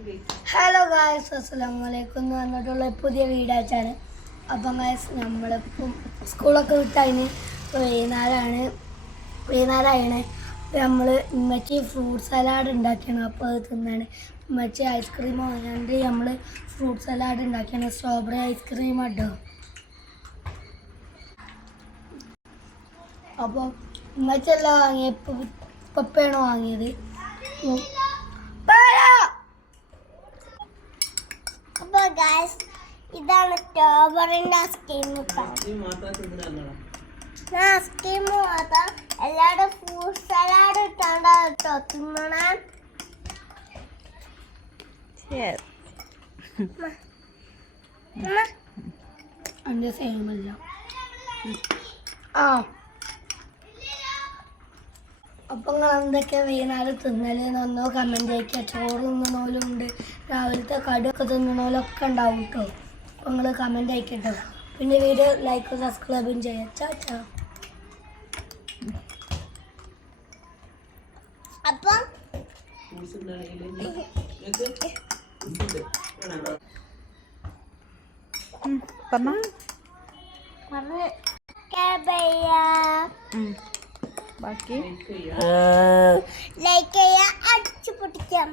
Hello guys, അസ്സലാമു അലൈക്കും എന്ന് പറഞ്ഞിട്ടുള്ള പുതിയ വീഡിയോ ആണ്. അപ്പം ഗായ്സ്, നമ്മളിപ്പം സ്കൂളൊക്കെ വിട്ടതിന് വൈകുന്നേരമാണ്. നമ്മൾ ഉമ്മച്ചി ഫ്രൂട്ട് സലാഡ് ഉണ്ടാക്കിയാണ്. അപ്പോൾ അത് തിന്നാണ്. ഉമ്മച്ചി ഐസ്ക്രീം വാങ്ങാണ്ട് നമ്മൾ ഫ്രൂട്ട് സലാഡ് ഉണ്ടാക്കിയാണ്. സ്ട്രോബെറി ഐസ്ക്രീം കേട്ടോ. അപ്പോൾ ഉമ്മച്ചി എല്ലാം വാങ്ങിയപ്പോൾ പപ്പയാണ് വാങ്ങിയത്. അപ്പോൾ ഗായ്സ്, ഇതാണ് സ്ട്രോബെറിൻ്റെ ഐസ്ക്രീം. ഐസ്ക്രീം മാത്രം എല്ലാവരും ഫ്രൂട്ട് സലാഡ് ഇട്ടാണ്ടാ കേട്ടോ തിന്നണം. എൻ്റെ സെയിമല്ല. അപ്പം നിങ്ങൾ എന്തൊക്കെ വൈകുന്നേരം തിന്നലെന്നൊന്നോ കമൻറ്റ് അയക്കുക. ചോറ് തിന്നണോലുണ്ട്, രാവിലത്തെ കടിയൊക്കെ തിന്നണോലൊക്കെ ഉണ്ടാവും കേട്ടോ. അപ്പം നിങ്ങൾ കമൻറ്റ് അയക്കട്ടോ. പിന്നെ വീഡിയോ ലൈക്കും സബ്സ്ക്രൈബും ചെയ്യാം. ചാ അപ്പം ബാക്കി ലൈക്ക് ചെയ്യാം, അടിച്ചു പൊട്ടിക്കാം.